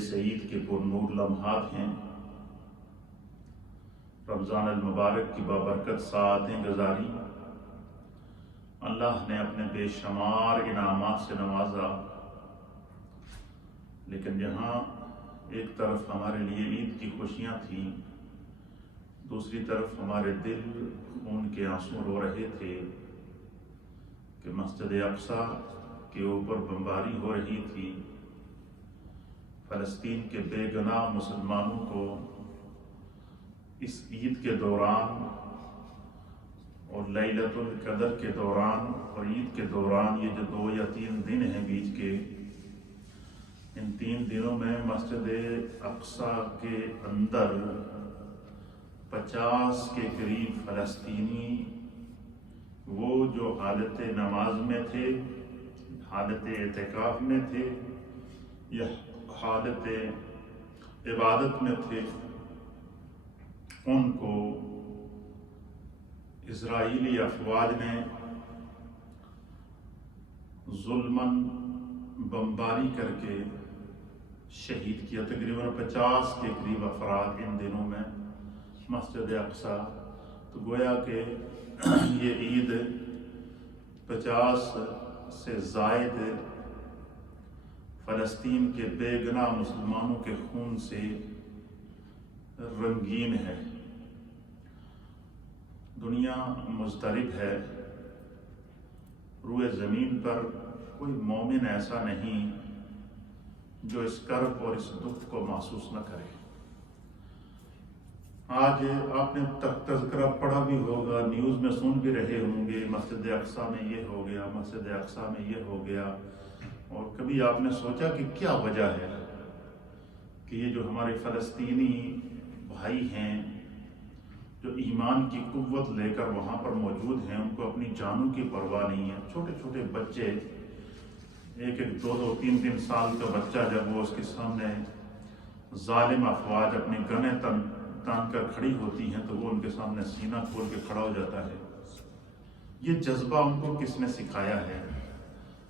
سعید کے پرنور لمحات ہیں۔ رمضان المبارک کی بابرکت ساعتیں گزاری، اللہ نے اپنے بے شمار انعامات سے نوازا، لیکن جہاں ایک طرف ہمارے لیے عید کی خوشیاں تھیں، دوسری طرف ہمارے دل خون کے آنسو رو رہے تھے کہ مسجد اقصی کے اوپر بمباری ہو رہی تھی۔ فلسطین کے بے گناہ مسلمانوں کو اس عید کے دوران اور لیلۃ القدر کے دوران اور عید کے دوران، یہ جو 2 یا 3 دن ہیں بیچ کے، ان 3 دنوں میں مسجد اقصی کے اندر 50 کے قریب فلسطینی وہ جو حالت نماز میں تھے، حالت اعتکاف میں تھے یا حالت عبادت میں تھے، ان کو اسرائیلی افواج نے ظلماً بمباری کر کے شہید کیا۔ تقریباً 50 کے قریب افراد ان دنوں میں مسجد اقصی۔ تو گویا کہ یہ عید 50 سے زائد فلسطین کے بے گناہ مسلمانوں کے خون سے رنگین ہے۔ دنیا مضطرب ہے، روئے زمین پر کوئی مومن ایسا نہیں جو اس کرب اور اس دکھ کو محسوس نہ کرے۔ آج آپ نے تذکرہ پڑھا بھی ہوگا، نیوز میں سن بھی رہے ہوں گے، مسجد اقصی میں یہ ہو گیا، مسجد اقصی میں یہ ہو گیا۔ اور کبھی آپ نے سوچا کہ کیا وجہ ہے کہ یہ جو ہمارے فلسطینی بھائی ہیں، جو ایمان کی قوت لے کر وہاں پر موجود ہیں، ان کو اپنی جانوں کی پرواہ نہیں ہے۔ چھوٹے چھوٹے بچے، 1-1 2-2 3-3 سال کا بچہ جب وہ اس کے سامنے ظالم افواج اپنی گنیں تان کر کھڑی ہوتی ہیں تو وہ ان کے سامنے سینہ کھول کے کھڑا ہو جاتا ہے۔ یہ جذبہ ان کو کس نے سکھایا ہے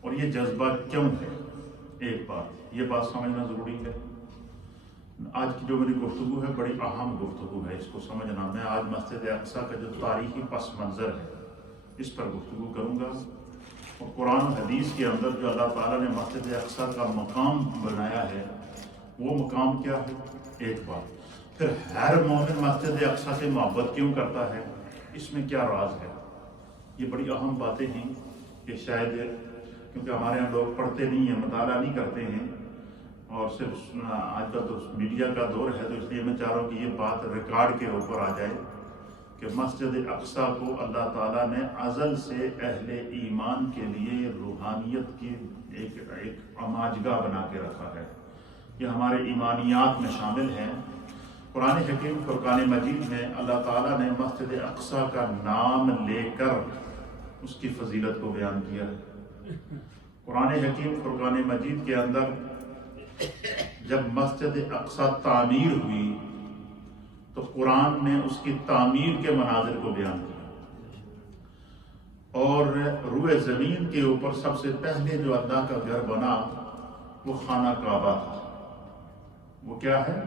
اور یہ جذبہ کیوں ہے؟ ایک بات، یہ بات سمجھنا ضروری ہے۔ آج کی جو میری گفتگو ہے بڑی اہم گفتگو ہے، اس کو سمجھنا۔ میں آج مسجد اقصی کا جو تاریخی پس منظر ہے اس پر گفتگو کروں گا، اور قرآن و حدیث کے اندر جو اللہ تعالیٰ نے مسجد اقصی کا مقام بنایا ہے وہ مقام کیا ہے، ایک بات۔ پھر ہر مومن مسجد اقصی سے محبت کیوں کرتا ہے، اس میں کیا راز ہے۔ یہ بڑی اہم باتیں ہیں کہ شاید کیونکہ ہمارے یہاں لوگ پڑھتے نہیں ہیں، مطالعہ نہیں کرتے ہیں، اور صرف آج کل تو میڈیا کا دور ہے، تو اس لیے میں چاہ رہا ہوں کہ یہ بات ریکارڈ کے اوپر آ جائے کہ مسجد اقصی کو اللہ تعالیٰ نے ازل سے اہل ایمان کے لیے روحانیت کی ایک اماجگاہ بنا کے رکھا ہے۔ یہ ہمارے ایمانیات میں شامل ہے۔ قرآن حکیم فرقان مجید میں اللہ تعالیٰ نے مسجد اقصی کا نام لے کر اس کی فضیلت کو بیان کیا ہے۔ قرآن حکیم فرقان مجید کے اندر جب مسجد اقصی تعمیر ہوئی تو قرآن نے اس کی تعمیر کے مناظر کو بیان کیا، اور روئے زمین کے اوپر سب سے پہلے جو اللہ کا گھر بنا وہ خانہ کعبہ تھا۔ وہ کیا ہے؟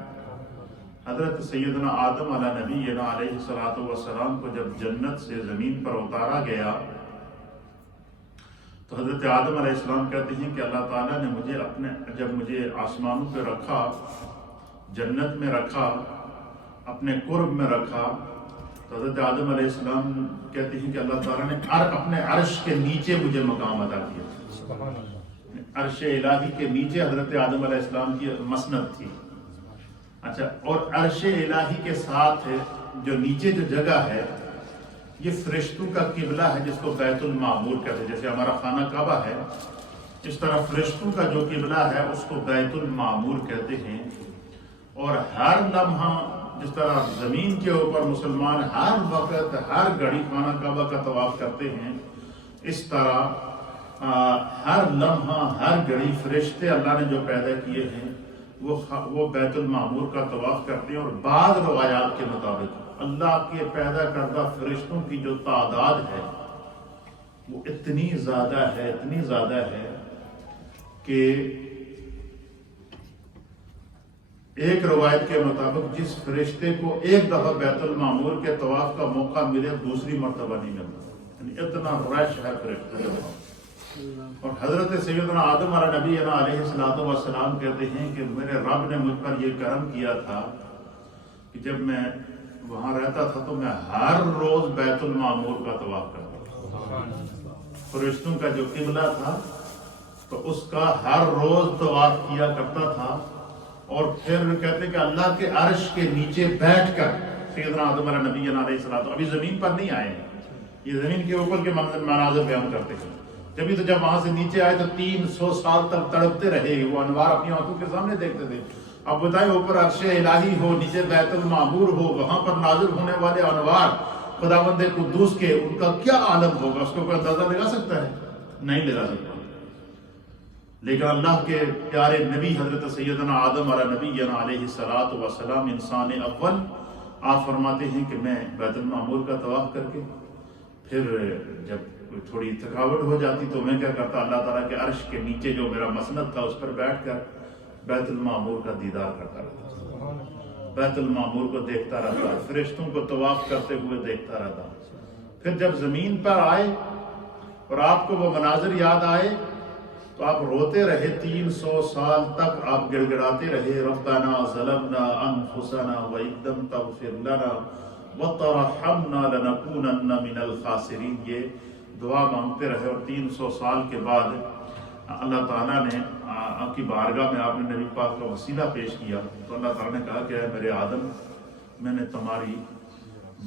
حضرت سیدنا آدم علیہ نبینا علیہ الصلوۃ والسلام کو جب جنت سے زمین پر اتارا گیا تو حضرت آدم علیہ السلام کہتے ہیں کہ اللہ تعالیٰ نے جب مجھے آسمانوں پہ رکھا، جنت میں رکھا، اپنے قرب میں رکھا، تو حضرت آدم علیہ السلام کہتے ہیں کہ اللہ تعالیٰ نے اپنے عرش کے نیچے مجھے مقام عطا کیا۔ عرش الہی کے نیچے حضرت آدم علیہ السلام کی مسند تھی۔ اچھا، اور عرش الہی کے ساتھ جو نیچے جو جگہ ہے یہ فرشتوں کا قبلہ ہے، جس کو بیت المعمور کہتے ہیں۔ جیسے ہمارا خانہ کعبہ ہے، اس طرح فرشتوں کا جو قبلہ ہے اس کو بیت المعمور کہتے ہیں۔ اور ہر لمحہ جس طرح زمین کے اوپر مسلمان ہر وقت ہر گھڑی خانہ کعبہ کا طواف کرتے ہیں، اس طرح ہر لمحہ ہر گھڑی فرشتے اللہ نے جو پیدا کیے ہیں وہ بیت المعمور کا طواف کرتے ہیں۔ اور بعض روایات کے مطابق اللہ کے پیدا کردہ فرشتوں کی جو تعداد ہے وہ اتنی زیادہ ہے کہ ایک روایت کے مطابق جس فرشتے کو ایک دفعہ بیت المعمور کے طواف کا موقع ملے دوسری مرتبہ نہیں ملتا، یعنی اتنا رش ہے فرشتے کے وہاں۔ اور حضرت سیدنا آدم علیہ السلام کہتے ہیں کہ میرے رب نے مجھ پر یہ کرم کیا تھا کہ جب میں وہاں رہتا تھا تو میں ہر روز بیت المعمور کا طواف کرتا تھا۔ فرشتوں کا جو قبلہ تھا تو اس کا ہر روز طواف کیا کرتا تھا، اور پھر کہتے ہیں کہ اللہ کے عرش کے نیچے بیٹھ کر سیدنا آدم علیہ السلام ابھی زمین پر نہیں آئے ہیں، یہ زمین کے اوپر کے مناظر بیان کرتے ہیں۔ جب وہاں سے نیچے آئے تو 300 سال تک تڑپتے رہے، وہ انوار اپنی آنکھوں کے سامنے دیکھتے تھے۔ اب بتائیں اوپر عرش الہی ہو، نیچے بیت المعمور ہو، وہاں پر نازل ہونے والے انوار خداوند قدوس کے، ان کا کیا عالم ہوگا، اس کو کوئی اندازہ لگا سکتا ہے؟ نہیں لگا سکتا۔ لیکن اللہ کے پیارے نبی حضرت سیدنا آدم علیہ السلام انسان اول، آپ فرماتے ہیں کہ میں بیت المعمور کا طواف کر کے پھر جب تھوڑی تھکاوٹ ہو جاتی تو میں کیا کرتا، اللہ تعالیٰ کے عرش کے نیچے جو میرا مسند تھا اس پر بیٹھ کر بیت المعمور کا دیدار کرتا رہتا، بیت المعمور کو دیکھتا رہتا، فرشتوں کو طواف کرتے ہوئے دیکھتا رہتا۔ پھر جب زمین پر آئے اور آپ کو وہ مناظر یاد آئے تو آپ روتے رہے، 300 سال تک آپ گڑ گڑاتے رہے، ربنا ظلمنا انفسنا وان لم تغفر لنا وترحمنا لنکونن من الخاسرین، یہ دعا مانگتے رہے۔ اور 300 سال کے بعد اللہ تعالیٰ نے آپ کی بارگاہ میں آپ نے نبی پاک کا وسیلہ پیش کیا تو اللہ تعالیٰ نے کہا کہ اے میرے آدم، میں نے تمہاری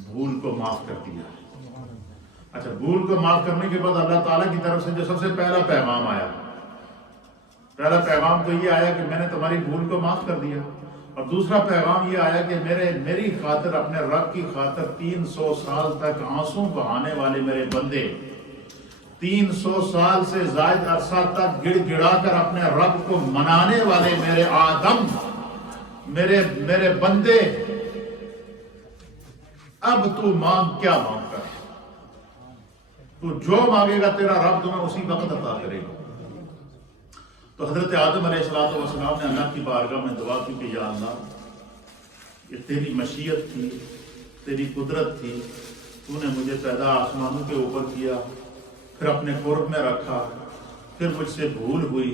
بھول کو معاف کر دیا۔ اچھا، بھول کو معاف کرنے کے بعد اللہ تعالیٰ کی طرف سے جو سب سے پہلا پیغام آیا، پہلا پیغام تو یہ آیا کہ میں نے تمہاری بھول کو معاف کر دیا، اور دوسرا پیغام یہ آیا کہ میری خاطر، اپنے رب کی خاطر 300 سال تک آنسو بہانے والے میرے بندے، 300 سال سے زائد عرصہ تک گڑ گڑا کر اپنے رب کو منانے والے میرے آدم، میرے بندے، اب تو مانگ، کیا مانگ کر، تو جو مانگے گا تیرا رب تمہیں اسی وقت عطا کرے گا۔ تو حضرت آدم علیہ السلام نے اللہ کی بارگاہ میں دعا کی کہ یا اللہ، یہ تیری مشیت تھی، تیری قدرت تھی، تو نے مجھے پیدا آسمانوں کے اوپر کیا، پھر اپنے قرب میں رکھا، پھر مجھ سے بھول ہوئی،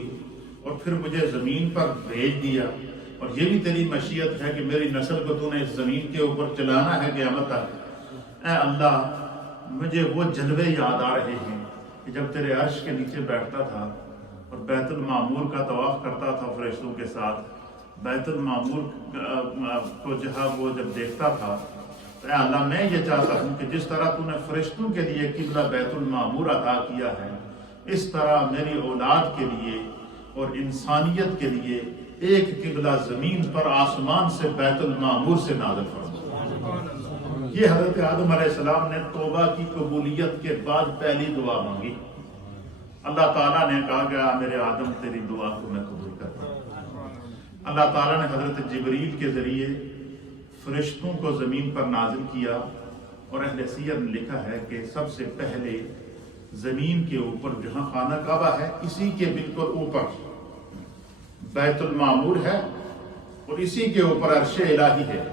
اور پھر مجھے زمین پر بھیج دیا، اور یہ بھی تیری مشیت ہے کہ میری نسل کو تو نے اس زمین کے اوپر چلانا ہے قیامت تک۔ اے اللہ، مجھے وہ جلوے یاد آ رہے ہیں کہ جب تیرے عرش کے نیچے بیٹھتا تھا اور بیت المعمور کا طواف کرتا تھا فرشتوں کے ساتھ، بیت المعمور کو جہاں وہ جب دیکھتا تھا تو اے اللہ، میں یہ چاہتا ہوں کہ جس طرح تو نے فرشتوں کے لیے قبلہ بیت المعمور عطا کیا ہے، اس طرح میری اولاد کے لیے اور انسانیت کے لیے ایک قبلہ زمین پر آسمان سے بیت المعمور سے نازل فرما۔ یہ حضرت آدم علیہ السلام نے توبہ کی قبولیت کے بعد پہلی دعا مانگی۔ اللہ تعالیٰ نے کہا کہ میرے آدم، تیری دعا کو میں قبول کرتا ہوں۔ اللہ تعالیٰ نے حضرت جبریل کے ذریعے فرشتوں کو زمین پر نازل کیا، اور اہل سیر نے لکھا ہے کہ سب سے پہلے زمین کے اوپر جہاں خانہ کعبہ ہے، اسی کے بالکل اوپر بیت المعمور ہے، اور اسی کے اوپر عرش الہی ہے۔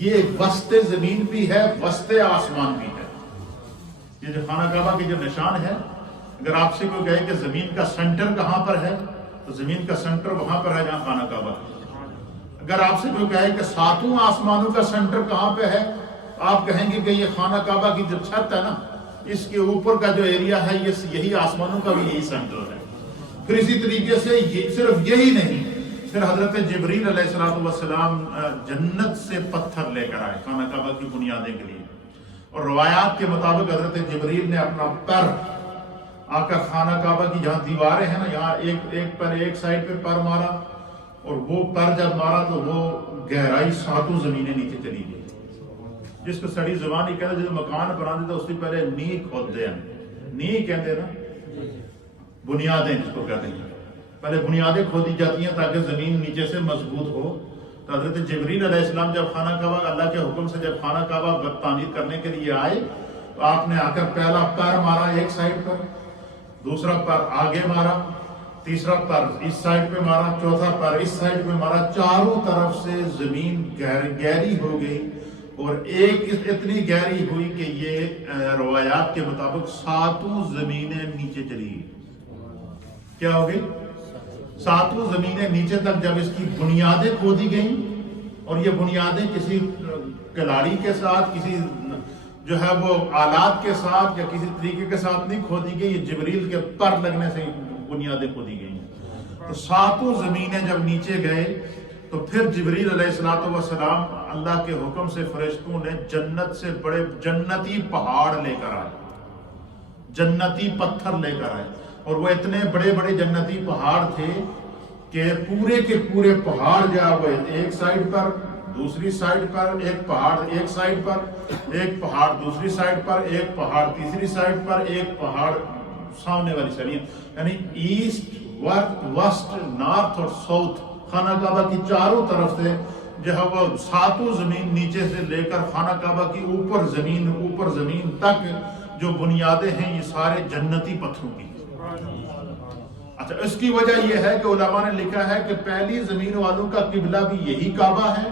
یہ وسط زمین بھی ہے، وسط آسمان بھی ہے۔ یہ جو خانہ کعبہ کی جو نشان ہے، اگر آپ سے کوئی کہے کہ زمین کا سینٹر کہاں پر ہے تو زمین کا سینٹر وہاں پر ہے جہاں خانہ کعبہ ہے۔ اگر آپ سے کوئی کہے کہ ساتوں آسمانوں کا سینٹر کہاں پہ ہے، آپ کہیں گے کہ یہ خانہ کعبہ کی جو چھت ہے نا، اس کے اوپر کا جو ایریا ہے، یہی آسمانوں کا بھی یہی سینٹر ہے۔ پھر اسی طریقے سے صرف یہی نہیں، پھر حضرت جبریل علیہ السلام جنت سے پتھر لے کر آئے خانہ کعبہ کی بنیادیں کے لیے، اور روایات کے مطابق حضرت جبریل نے اپنا پر آ کر خانہ کعبہ کی جہاں دیواریں ہیں نا، یہاں ایک سائڈ پہ پر مارا، اور وہ پر جب مارا تو وہ گہرائی 7 زمینیں نیچے چلی گئی، جس کو سڑی زبان ہی کہتے ہیں۔ جب مکان بناتے تو اس سے پہلے نی کھودتے ہیں، نی کہتے ہیں نا، بنیادیں جس کو کہتے ہیں، پہلے بنیادیں کھودی جاتی ہیں تاکہ زمین نیچے سے مضبوط ہو۔ تو حضرت جبریل علیہ السلام جب خانہ کعبہ اللہ کے حکم سے جب خانہ کعبہ تعمیر کرنے کے لیے آئے تو آپ نے آ کر پہلا پر مارا ایک سائڈ پر، دوسرا پر آگے مارا، تیسرا پر اس سائڈ پہ مارا، چوتھا پر اس سائڈ پہ مارا، چاروں طرف سے زمین گہری ہو گئی، اور ایک اتنی گہری ہوئی کہ یہ روایات کے مطابق 7 زمینیں نیچے چلی گئی۔ کیا ہو گئی؟ 7 زمینیں نیچے تک جب اس کی بنیادیں کھودی گئیں، اور یہ بنیادیں کسی کلاڑی کے ساتھ، کسی جو ہے وہ آلات کے ساتھ یا کسی طریقے کے ساتھ نہیں کھودی گئی، یہ جبریل کے پر لگنے سے بنیادیں کھودی گئی ہیں۔ تو 7 زمینیں جب نیچے گئے تو پھر جبریل علیہ السلام اللہ کے حکم سے فرشتوں نے جنت سے بڑے جنتی پہاڑ لے کر آئے، جنتی پتھر لے کر آئے، اور وہ اتنے بڑے بڑے جنتی پہاڑ تھے کہ پورے کے پورے پہاڑ جو ہے وہ ایک سائڈ پر، دوسری سائڈ پر ایک پہاڑ، ایک سائڈ پر ایک پہاڑ، دوسری سائڈ پر ایک پہاڑ، تیسری سائڈ پر ایک پہاڑ، سامنے والی سائڈ، یعنی ایسٹ، ویسٹ، نارتھ اور ساؤتھ، خانہ کعبہ کی چاروں طرف سے جو ہے وہ 7 زمین نیچے سے لے کر خانہ کعبہ کی اوپر زمین تک جو بنیادیں ہیں یہ سارے جنتی پتھروں کی۔ اچھا، اس کی وجہ یہ ہے کہ علماء نے لکھا ہے کہ پہلی زمین والوں کا قبلہ بھی یہی کعبہ ہے،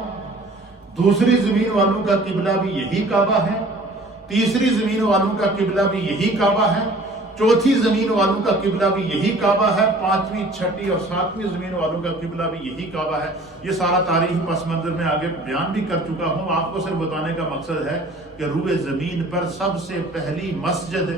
دوسری زمین والوں کا قبلہ بھی یہی کعبہ ہے، تیسری زمین والوں کا قبلہ بھی یہی کعبہ ہے، چوتھی زمین والوں کا قبلہ بھی یہی کعبہ ہے، 5ویں، 6ٹھی اور 7ویں زمین والوں کا قبلہ بھی یہی کعبہ ہے۔ یہ سارا تاریخی پس منظر میں آگے بیان بھی کر چکا ہوں، آپ کو صرف بتانے کا مقصد ہے کہ روئے زمین پر سب سے پہلی مسجد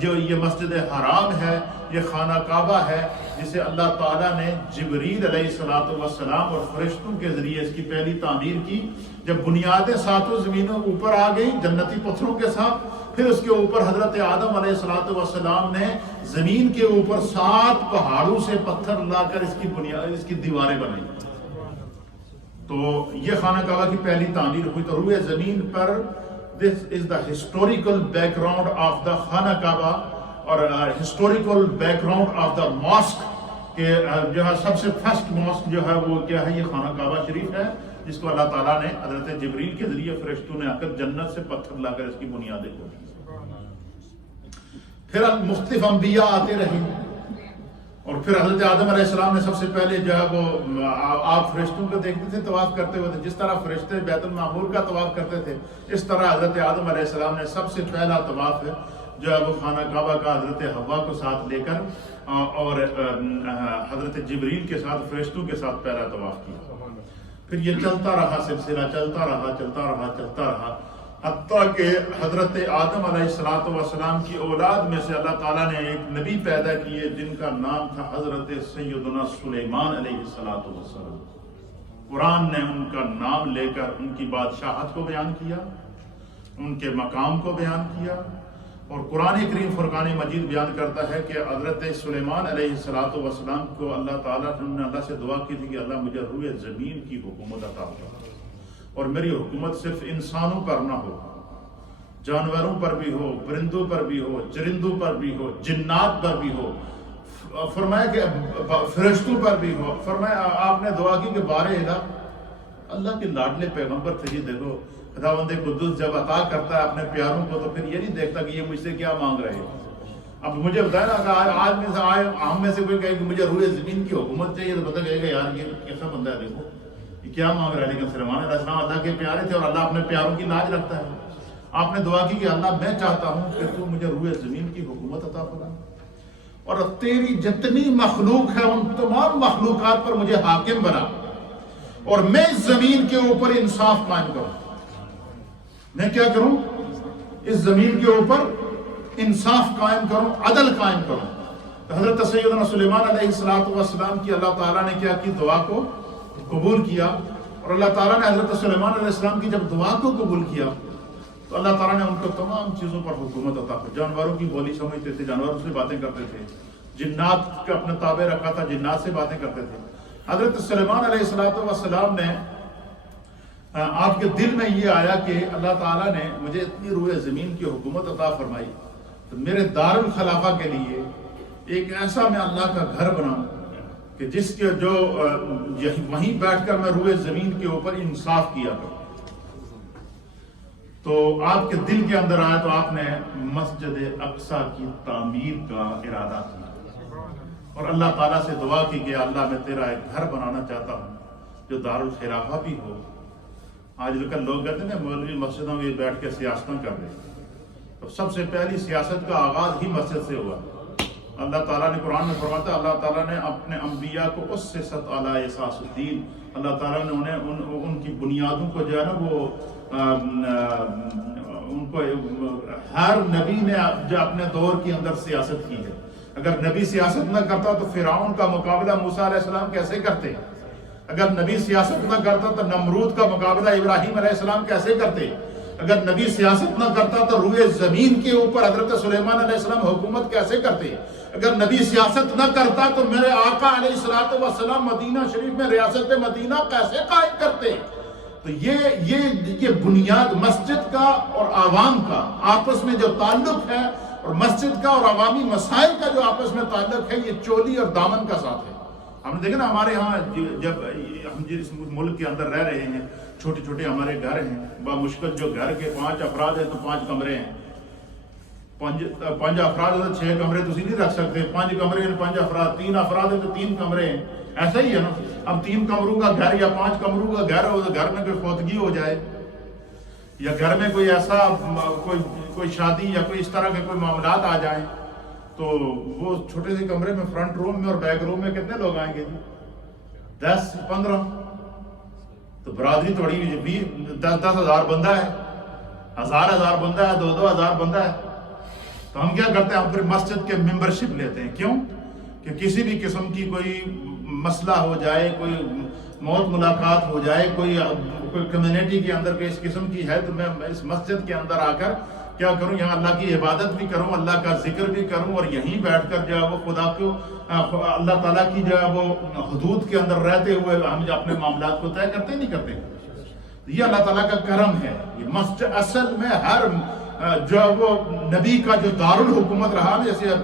جو یہ مسجد حرام ہے، یہ خانہ کعبہ ہے، جسے اللہ تعالیٰ نے جبریل علیہ السلام اور فرشتوں کے ذریعے اس کی پہلی تعمیر کی۔ جب بنیادیں 7 زمینوں اوپر آ گئی جنتی پتھروں کے ساتھ، پھر اس کے اوپر حضرت آدم علیہ السلام نے زمین کے اوپر 7 پہاڑوں سے پتھر لا کر اس کی دیواریں بنائی۔ تو یہ خانہ کعبہ کی پہلی تعمیر ہوئی۔ تو روئے زمین پر this is the historical background of the خانہ کعبہ اور historical background of the mosque کہ جو ہے سب سے فرسٹ ماسک جو ہے وہ کیا ہے، یہ خانہ کعبہ شریف ہے، جس کو اللہ تعالیٰ نے حضرت جبریل کے ذریعے فرشتوں نے آ کر جنت سے پتھر لا کر اس کی بنیادیں کھودی۔ پھر مختلف انبیاء آتے رہے، اور پھر حضرت آدم علیہ السلام نے سب سے پہلے جو ہے وہ آپ فرشتوں کو دیکھتے تھے طواف کرتے ہوئے تھے، جس طرح فرشتے بیت المعمور کا طواف کرتے تھے، اس طرح حضرت آدم علیہ السلام نے سب سے پہلا طواف جو ہے وہ خانہ کعبہ کا حضرت حوا کو ساتھ لے کر اور حضرت جبریل کے ساتھ فرشتوں کے ساتھ پہلا طواف کیا۔ پھر یہ چلتا رہا، سلسلہ چلتا رہا، حتیٰ کہ حضرت آدم علیہ السلام کی اولاد میں سے اللہ تعالیٰ نے ایک نبی پیدا کیے جن کا نام تھا حضرت سیدنا سلیمان علیہ السلام۔ قرآن نے ان کا نام لے کر ان کی بادشاہت کو بیان کیا، ان کے مقام کو بیان کیا، اور قرآن کریم فرقان مجید بیان کرتا ہے کہ حضرت سلیمان علیہ السلام کو اللہ تعالیٰ نے اللہ سے دعا کی تھی کہ اللہ مجھے روئے زمین کی حکومت عطا فرما، اور میری حکومت صرف انسانوں پر نہ ہو، جانوروں پر بھی ہو، پرندوں پر بھی ہو، چرندوں پر بھی ہو، جنات پر بھی ہو، فرمایا کہ فرشتوں پر بھی ہو۔ فرمایا آپ نے دعا کی کہ بارے الہ، اللہ کے لاڈلے پیغمبر تھے، یہ دیکھو خداوند قدوس جب عطا کرتا ہے اپنے پیاروں کو تو پھر یہ نہیں دیکھتا کہ یہ مجھ سے کیا مانگ رہے ہیں۔ اب مجھے بتایا نا کہ آج میں سے ہم میں سے کوئی کہے کہ مجھے روئے زمین کی حکومت چاہیے تو پتہ کہے گا یار یہ کیسا بندہ ہے، دیکھو یہ کیا مانگ رہا ہے۔ لیکن سلیمان علیہ السلام اللہ کے پیارے تھے، اور اللہ اپنے پیاروں کی لاج رکھتا ہے۔ آپ نے دعا کی کہ اللہ میں چاہتا ہوں کہ تو مجھے روئے زمین کی حکومت عطا فرما، اور تیری جتنی مخلوق ہے ان تمام مخلوقات پر مجھے حاکم بنا، اور میں اس زمین کے اوپر انصاف قائم کروں۔ میں کیا کروں؟ اس زمین کے اوپر انصاف قائم کروں، عدل قائم کروں۔ تو حضرت سیدنا سلیمان علیہ السلام کی اللہ تعالیٰ نے کیا کی، دعا کو قبول کیا، اور اللہ تعالیٰ نے حضرت سلیمان علیہ السلام کی جب دعا کو قبول کیا تو اللہ تعالیٰ نے ان کو تمام چیزوں پر حکومت عطا کی۔ جانوروں کی بولی سمجھتے تھے، جانوروں سے باتیں کرتے تھے، جنات کا اپنے تابع رکھا تھا، جنات سے باتیں کرتے تھے۔ حضرت سلیمان علیہ السلام نے آپ کے دل میں یہ آیا کہ اللہ تعالیٰ نے مجھے اتنی روئے زمین کی حکومت عطا فرمائی، تو میرے دار الخلافہ کے لیے ایک ایسا میں اللہ کا گھر بناؤں کہ جس کے جو وہیں بیٹھ کر میں روئے زمین کے اوپر انصاف کیا کروں۔ تو آپ کے دل کے اندر آیا تو آپ نے مسجد اقصی کی تعمیر کا ارادہ کیا۔ اور اللہ تعالیٰ سے دعا کی کہ اللہ میں تیرا ایک گھر بنانا چاہتا ہوں جو دارالخلافہ بھی ہو۔ آج کل لوگ کہتے ہیں مولوی مسجدوں میں بیٹھ کے سیاستیں کر رہے ہیں، تو سب سے پہلی سیاست کا آغاز ہی مسجد سے ہوا۔ اللہ تعالیٰ نے قرآن میں فرماتا ہے اللہ تعالیٰ نے اپنے انبیاء کو اسست علی اساس الدین، اللہ تعالیٰ نے انہیں ان کی بنیادوں کو جو ہے نا وہ ان کو ہر نبی نے جو اپنے دور کے اندر سیاست کی ہے۔ اگر نبی سیاست نہ کرتا تو فرعون کا مقابلہ موسیٰ علیہ السلام کیسے کرتے؟ اگر نبی سیاست نہ کرتا تو نمرود کا مقابلہ ابراہیم علیہ السلام کیسے کرتے؟ اگر نبی سیاست نہ کرتا تو روئے زمین کے اوپر حضرت سلیمان علیہ السلام حکومت کیسے کرتے؟ اگر نبی سیاست نہ کرتا تو میرے آقا علیہ السلام مدینہ شریف میں ریاست مدینہ کیسے قائم کرتے؟ تو یہ بنیاد مسجد کا اور عوام کا آپس میں جو تعلق ہے، اور مسجد کا اور عوامی مسائل کا جو آپس میں تعلق ہے، یہ چولی اور دامن کا ساتھ ہے۔ ہم نے دیکھا نا ہمارے ہاں جب ہم جس ملک کے اندر رہ رہے ہیں، چھوٹے چھوٹے ہمارے گھر ہیں، بمشکل جو گھر کے 5 افراد ہیں تو 5 کمرے ہیں، 5 افراد ہیں تو 6 کمرے تو نہیں رکھ سکتے، 5 کمرے ہیں 5 افراد، 3 افراد ہیں تو 3 کمرے ہیں، ایسا ہی ہے نا۔ اب 3 کمروں کا گھر یا 5 کمروں کا گھر ہو تو گھر میں کوئی فوتگی ہو جائے یا گھر میں کوئی ایسا کوئی شادی یا کوئی اس طرح کے کوئی معاملات آ جائیں تو وہ چھوٹے سے کمرے میں فرنٹ روم میں اور بیک روم میں کتنے لوگ آئیں گے؟ 10-15۔ تو برادری توڑی ہوئی 10 ہزار بندہ ہے، 1000 بندہ ہے، 2 ہزار بندہ ہے۔ تو ہم کیا کرتے ہیں؟ ہم پھر مسجد کے ممبرشپ لیتے ہیں۔ کیوں؟ کہ کسی بھی قسم کی کوئی مسئلہ ہو جائے، کوئی موت ملاقات ہو جائے، کوئی کمیونٹی کے اندر کوئی اس قسم کی ہے تو میں اس مسجد کے اندر آ کر کیا کروں؟ یہاں اللہ کی عبادت بھی کروں، اللہ کا ذکر بھی کروں، اور یہیں بیٹھ کر جو ہے وہ خدا کو اللہ تعالیٰ کی جو ہے وہ حدود کے اندر رہتے ہوئے ہم اپنے معاملات کو طے کرتے نہیں کرتے۔ یہ اللہ تعالیٰ کا کرم ہے۔ یہ مسجد اصل میں ہر جو وہ نبی کا جو دارالحکومت رہا، جیسے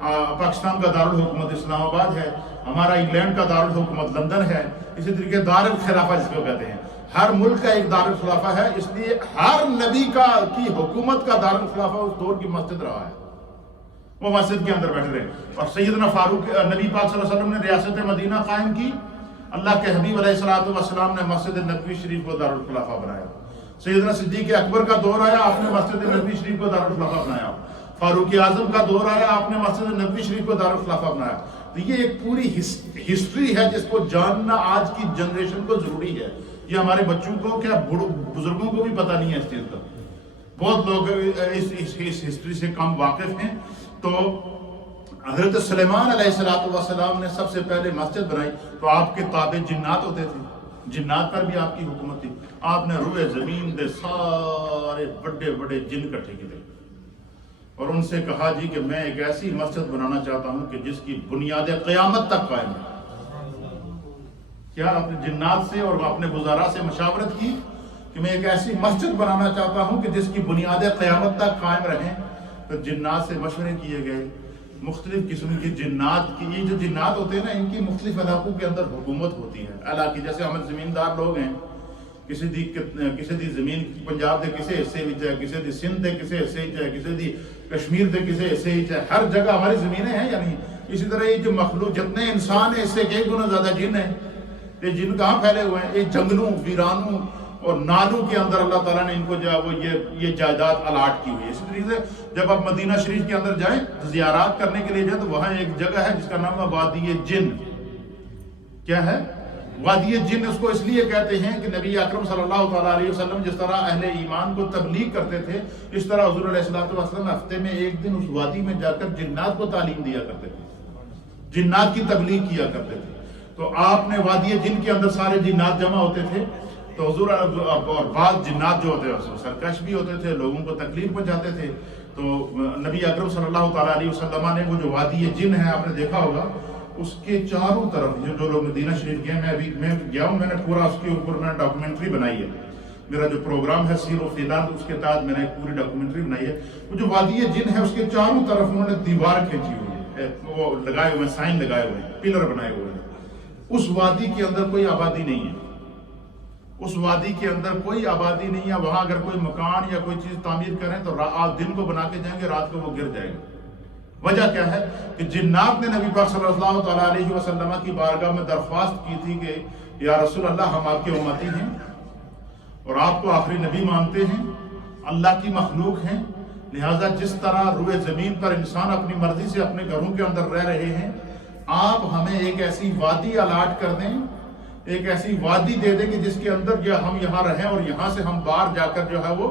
پاکستان کا دارالحکومت اسلام آباد ہے، ہمارا انگلینڈ کا دارالحکومت لندن ہے، اسی طریقے دارالخلافہ جس کو کہتے ہیں، ہر ملک کا ایک دارالخلافہ ہے، اس لیے ہر نبی کی حکومت کا دارالخلافہ اس دور کی مسجد رہا ہے، وہ مسجد کے اندر بیٹھ رہے ہیں۔ اور سیدنا فاروق نبی پاک صلی اللہ علیہ وسلم نے ریاست مدینہ قائم کی، اللہ کے حبیب علیہ السلام نے مسجد نبوی شریف کو دارالخلافہ بنایا، سیدنا صدیق اکبر کا دور آیا، آپ نے مسجد نبوی شریف کو دارالخلافہ بنایا، فاروق اعظم کا دور آیا، آپ نے مسجد نبوی شریف کو دارالخلافہ بنایا۔ تو یہ ایک پوری ہسٹری ہے جس کو جاننا آج کی جنریشن کو ضروری ہے۔ یہ ہمارے بچوں کو کیا بزرگوں کو بھی پتہ نہیں ہے اس چیز کا، بہت لوگ اس ہسٹری سے کم واقف ہیں۔ تو حضرت سلیمان علیہ السلام نے سب سے پہلے مسجد بنائی تو آپ کے تابع جنات ہوتے تھے، جنات پر بھی آپ کی حکومت تھی۔ آپ نے روئے زمین دے سارے بڑے بڑے جن کٹھے کیے اور ان سے کہا جی کہ میں ایک ایسی مسجد بنانا چاہتا ہوں کہ جس کی بنیادیں قیامت تک قائم ہیں۔ کیا اپنے جنات سے اور اپنے وزراء سے مشاورت کی کہ میں ایک ایسی مسجد بنانا چاہتا ہوں کہ جس کی بنیادیں قیامت تک قائم رہیں؟ تو جنات سے مشورے کیے گئے، مختلف قسم کی جنات کی، یہ جو جنات ہوتے ہیں نا ان کی مختلف علاقوں کے اندر حکومت ہوتی ہے علاقے، جیسے ہم زمیندار لوگ ہیں، کسی دی زمین پنجاب دے کسی حصے وچ ہے، کسی دی سندھ دے کسی حصے وچ ہے، کسی دی کشمیر دے کسی حصے وچ ہے، ہر جگہ ہماری زمینیں ہیں یا نہیں؟ اسی طرح یہ جو مخلوق جتنے انسان ہیں اس سے کئی گنا زیادہ جن ہیں۔ یہ جن کہاں پھیلے ہوئے ہیں؟ یہ جنگلوں، ویرانوں اور نالوں کے اندر اللہ تعالیٰ نے ان کو جو ہے وہ یہ جائیداد الاٹ کی ہوئی ہے۔ اسی طریقے سے جب آپ مدینہ شریف کے اندر جائیں زیارات کرنے کے لیے جائیں تو وہاں ایک جگہ ہے جس کا نام ہے وادی جن۔ کیا ہے؟ وادی جن۔ اس کو اس لیے کہتے ہیں کہ نبی اکرم صلی اللہ تعالیٰ علیہ وسلم جس طرح اہل ایمان کو تبلیغ کرتے تھے، اس طرح حضور علیہ السلام ہفتے میں ایک دن اس وادی میں جا کر جنات کو تعلیم دیا کرتے تھے، جنات کی تبلیغ کیا کرتے تھے۔ تو آپ نے وادی جن کے اندر سارے جنات جمع ہوتے تھے، تو حضور اور بعض جنات جو ہوتے ہیں سرکش بھی ہوتے تھے، لوگوں کو تکلیف پہنچاتے تھے۔ تو نبی اکرم صلی اللہ تعالیٰ علیہ وسلم نے وہ جو وادی جن ہے آپ نے دیکھا ہوگا، اس کے چاروں طرف جو لوگ مدینہ شریف گئے، میں گیا ہوں، میں نے پورا اس کے اوپر میں ڈاکومنٹری بنائی ہے، میرا جو پروگرام ہے سیر و فیضان اس کے تحت میں نے ایک پوری ڈاکومنٹری بنائی ہے۔ وہ جو وادی جن ہے اس کے چاروں طرف انہوں نے دیوار کھینچی ہوئی ہے، وہ لگائے ہوئے ہیں، سائن لگائے ہوئے ہیں، پلر بنائے ہوئے ہیں۔ اس وادی کے اندر کوئی آبادی نہیں ہے، اس وادی کے اندر کوئی آبادی نہیں ہے۔ وہاں اگر کوئی مکان یا کوئی چیز تعمیر کریں تو آپ دن کو بنا کے جائیں گے، رات کو وہ گر جائے گا۔ وجہ کیا ہے کہ جنات نے نبی پاک صلی اللہ تعالیٰ علیہ وسلم کی بارگاہ میں درخواست کی تھی کہ یا رسول اللہ ہم آپ کے امتی ہیں اور آپ کو آخری نبی مانتے ہیں، اللہ کی مخلوق ہیں، لہٰذا جس طرح روئے زمین پر انسان اپنی مرضی سے اپنے گھروں کے اندر رہ رہے ہیں، آپ ہمیں ایک ایسی وادی الاٹ کر دیں، ایک ایسی وادی دے دیں کہ جس کے اندر ہم یہاں رہیں اور یہاں سے ہم باہر جا کر جو ہے وہ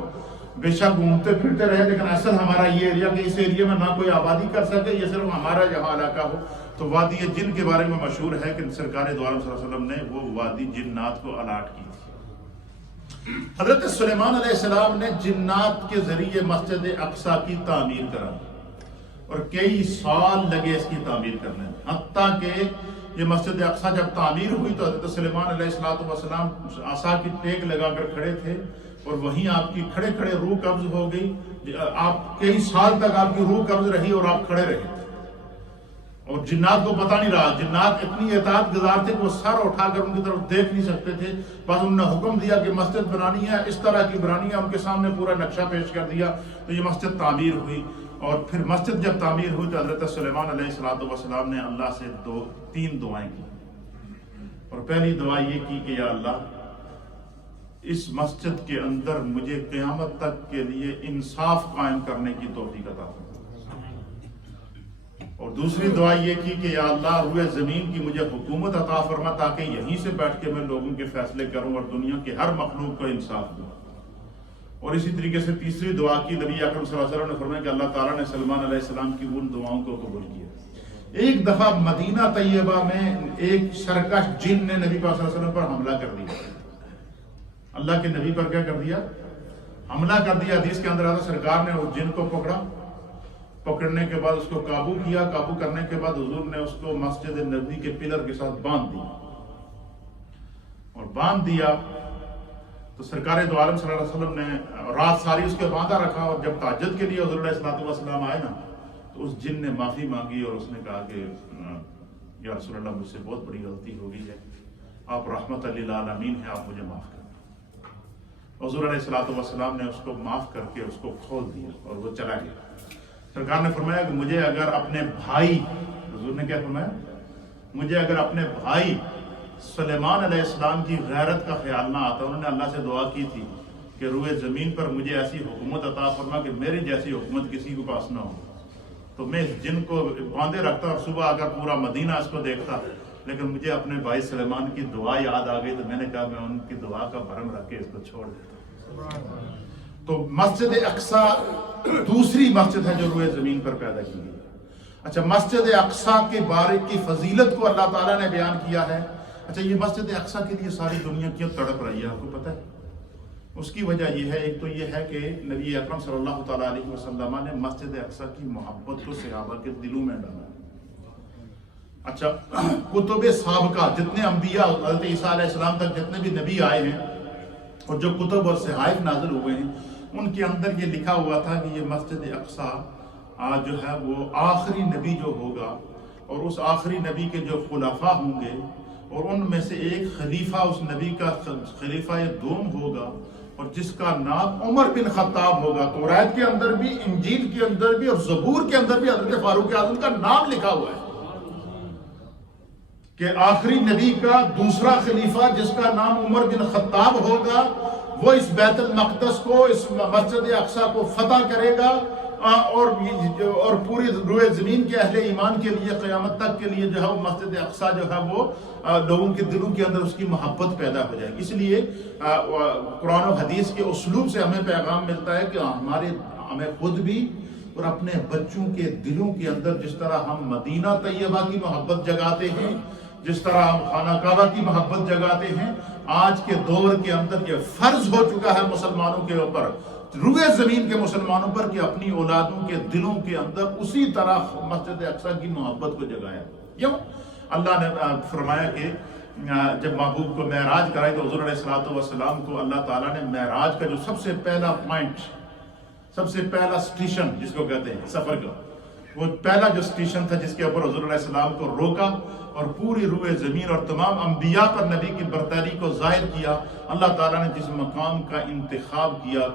بے شک گھومتے پھرتے رہے، لیکن اصل ہمارا یہ ایریا کہ اس ایریا میں نہ کوئی آبادی کر سکے، یہ صرف ہمارا یہاں علاقہ ہو۔ تو وادی جن کے بارے میں مشہور ہے کہ سرکار دو عالم صلی اللہ علیہ وسلم نے وہ وادی جنات کو الاٹ کی تھی۔ حضرت سلیمان علیہ السلام نے جنات کے ذریعے مسجد اقصیٰ کی تعمیر کرا اور کئی سال لگے اس کی تعمیر کرنے میں، حتیٰ کہ یہ مسجد اقصیٰ جب تعمیر ہوئی تو حضرت سلیمان علیہ السلام عصا کی ٹیک لگا کر کھڑے تھے اور وہیں آپ کی کھڑے کھڑے روح قبض ہو گئی، آپ کئی سال تک آپ کی روح قبض رہی اور آپ کھڑے رہے اور جنات کو پتہ نہیں رہا۔ جنات اتنی اطاعت گزار تھے کہ وہ سر اٹھا کر ان کی طرف دیکھ نہیں سکتے تھے، بس انہوں نے حکم دیا کہ مسجد بنانی ہے، اس طرح کی بنانی ہے، ان کے سامنے پورا نقشہ پیش کر دیا تو یہ مسجد تعمیر ہوئی۔ اور پھر مسجد جب تعمیر ہوئی تو حضرت سلیمان علیہ السلام نے اللہ سے تین دعائیں کی، اور پہلی دعا یہ کی کہ یا اللہ اس مسجد کے اندر مجھے قیامت تک کے لیے انصاف قائم کرنے کی توفیق عطا فرما، اور دوسری دعا یہ کی کہ یا اللہ روئے زمین کی مجھے حکومت عطا فرما تاکہ یہیں سے بیٹھ کے میں لوگوں کے فیصلے کروں اور دنیا کے ہر مخلوق کو انصاف دوں۔ اور اسی طریقے سے تیسری دعا کی نبی اکرم صلی اللہ علیہ وسلم نے فرمایا کہ اللہ تعالیٰ نے سلمان علیہ السلام کی ان دعاؤں کو قبول کیا۔ ایک دفعہ مدینہ طیبہ میں ایک سرکش جن نے نبی پاک صلی اللہ علیہ وسلم پر حملہ کر دیا، اللہ کے نبی پر کیا کر دیا؟ حملہ کر دیا۔ حدیث کے اندر آتا سرکار نے اس جن کو پکڑا، پکڑنے کے بعد اس کو قابو کیا، قابو کرنے کے بعد حضور نے اس کو مسجد نبوی کے پلر کے ساتھ باندھ دیا، اور باندھ دیا تو سرکار دو عالم صلی اللہ علیہ وسلم نے رات ساری اس کے باندھا رکھا، اور جب تہجد کے لیے حضور علیہ السلام آئے نا تو اس جن نے معافی مانگی اور اس نے کہا کہ یا رسول اللہ مجھ سے بہت بڑی غلطی ہو گئی ہے، آپ رحمت للعالمین ہیں، آپ مجھے معاف کریں۔ حضور علیہ السلام نے اس کو معاف کر کے اس کو کھول دیا اور وہ چلا گیا۔ سرکار نے فرمایا کہ مجھے اگر اپنے بھائی، حضور نے کیا فرمایا؟ مجھے اگر اپنے بھائی سلیمان علیہ السلام کی غیرت کا خیال نہ آتا، انہوں نے اللہ سے دعا کی تھی کہ روئے زمین پر مجھے ایسی حکومت عطا فرما کہ میری جیسی حکومت کسی کے پاس نہ ہو، تو میں اس جن کو باندھے رکھتا اور صبح آ کر پورا مدینہ اس کو دیکھتا، لیکن مجھے اپنے بھائی سلیمان کی دعا یاد آ گئی تو میں نے کہا میں ان کی دعا کا بھرم رکھ کے اس کو چھوڑ دیتا۔ تو مسجد اقصیٰ دوسری مسجد ہے جو روئے زمین پر پیدا کی گئی۔ اچھا، مسجد اقصیٰ کے بارے کی فضیلت کو اللہ تعالیٰ نے بیان کیا ہے۔ اچھا، یہ مسجد اقصیٰ کے لیے ساری دنیا کیوں تڑپ رہی ہے آپ کو پتہ ہے؟ اس کی وجہ یہ ہے، ایک تو یہ ہے کہ نبی اکرم صلی اللہ تعالیٰ علیہ وسلم نے مسجد اقصیٰ کی محبت کو صحابہ کے دلوں میں ڈالا۔ اچھا، کتب سابقہ جتنے انبیاء حضرت عیسیٰ علیہ السلام تک جتنے بھی نبی آئے ہیں اور جو کتب اور صحائف نازل ہوئے ہیں، ان کے اندر یہ لکھا ہوا تھا کہ یہ مسجد اقصیٰ جو ہے وہ آخری نبی جو ہوگا، اور اس آخری نبی کے جو خلفاء ہوں گے اور ان میں سے ایک خلیفہ اس نبی کا خلیفہ دوم ہوگا، اور جس کا نام عمر بن خطاب ہوگا۔ توریت کے اندر بھی، انجیل کے اندر بھی اور زبور کے اندر بھی حضرت فاروق اعظم کا نام لکھا ہوا ہے کہ آخری نبی کا دوسرا خلیفہ جس کا نام عمر بن خطاب ہوگا، وہ اس بیت المقدس کو، اس مسجد اقصیٰ کو فتح کرے گا، اور پوری روئے زمین کے اہل ایمان کے لیے قیامت تک کے لیے جو ہے وہ مسجد اقصیٰ جو ہے وہ لوگوں کے دلوں کے اندر اس کی محبت پیدا ہو جائے گی۔ اس لیے قرآن و حدیث کے اسلوب سے ہمیں پیغام ملتا ہے کہ ہمیں خود بھی اور اپنے بچوں کے دلوں کے اندر جس طرح ہم مدینہ طیبہ کی محبت جگاتے ہیں، جس طرح ہم خانہ کعبہ کی محبت جگاتے ہیں، آج کے دور کے اندر یہ فرض ہو چکا ہے مسلمانوں کے اوپر، روئے زمین کے مسلمانوں پر، کہ اپنی اولادوں کے دلوں کے اندر اسی طرح مسجد اقصیٰ کی محبت کو جگایا۔ کیوں؟ اللہ نے فرمایا کہ جب محبوب کو معراج کرائی تو حضور علیہ السلام کو اللہ تعالیٰ نے معراج کا جو سب سے پہلا پوائنٹ، سب سے پہلا سٹیشن جس کو کہتے ہیں سفر کا، وہ پہلا جو سٹیشن تھا جس کے اوپر حضور علیہ السلام کو روکا اور پوری روئے زمین اور تمام انبیاء پر نبی کی برتری کو ظاہر کیا، اللہ تعالیٰ نے جس مقام کا انتخاب کیا،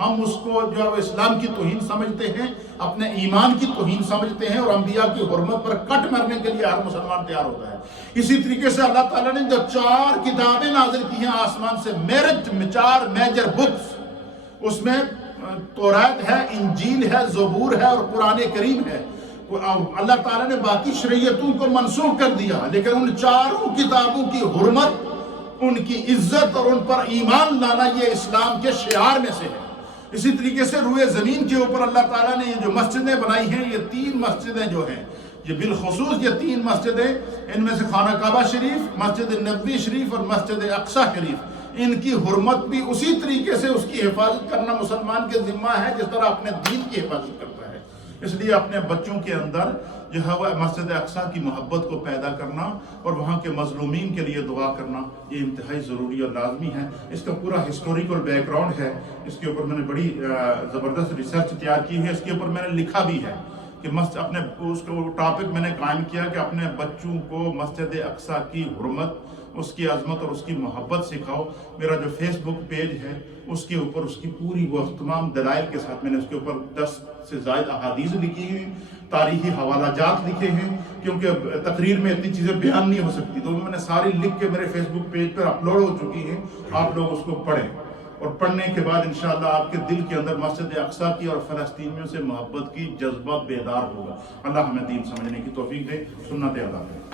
ہم اس کو جو ہے وہ اسلام کی توہین سمجھتے ہیں، اپنے ایمان کی توہین سمجھتے ہیں، اور انبیاء کی حرمت پر کٹ مرنے کے لیے ہر مسلمان تیار ہوتا ہے۔ اسی طریقے سے اللہ تعالیٰ نے جو 4 کتابیں نازل کی ہیں آسمان سے، 4 میجر بکس، اس میں توریت ہے، انجیل ہے، زبور ہے اور قرآن کریم ہے۔ اللہ تعالیٰ نے باقی شریعتوں کو منسوخ کر دیا، لیکن ان 4 کتابوں کی حرمت، ان کی عزت اور ان پر ایمان لانا یہ اسلام کے شعار میں سے ہے۔ اسی طریقے سے روئے زمین کے اوپر اللہ تعالیٰ نے یہ جو مسجدیں بنائی ہیں، یہ 3 مسجدیں جو ہیں، یہ بالخصوص یہ 3 مسجدیں، ان میں سے خانہ کعبہ شریف، مسجد نبوی شریف اور مسجد اقصی شریف، ان کی حرمت بھی اسی طریقے سے اس کی حفاظت کرنا مسلمان کے ذمہ ہے جس طرح اپنے دین کی حفاظت کرتا ہے۔ اس لیے اپنے بچوں کے اندر جو ہے وہ مسجد اقصی کی محبت کو پیدا کرنا اور وہاں کے مظلومین کے لیے دعا کرنا، یہ انتہائی ضروری اور لازمی ہے۔ اس کا پورا ہسٹوریکل بیک گراؤنڈ ہے، اس کے اوپر میں نے بڑی زبردست ریسرچ تیار کی ہے، اس کے اوپر میں نے لکھا بھی ہے کہ اپنے اس کو ٹاپک میں نے قائم کیا کہ اپنے بچوں کو مسجد اقصی کی حرمت، اس کی عظمت اور اس کی محبت سکھاؤ۔ میرا جو فیس بک پیج ہے اس کے اوپر اس کی پوری وہ تمام دلائل کے ساتھ میں نے اس کے اوپر 10 سے زائد احادیث لکھی ہیں، تاریخی حوالہ جات لکھے ہیں، کیونکہ تقریر میں اتنی چیزیں بیان نہیں ہو سکتی، تو میں نے ساری لکھ کے میرے فیس بک پیج پر اپلوڈ ہو چکی ہیں۔ آپ لوگ اس کو پڑھیں، اور پڑھنے کے بعد انشاءاللہ آپ کے دل کے اندر مسجد اقصی کی اور فلسطینیوں سے محبت کی جذبہ بیدار ہوگا۔ اللہ ہمیں دین سمجھنے کی توفیق دے، سنت ادا کرے۔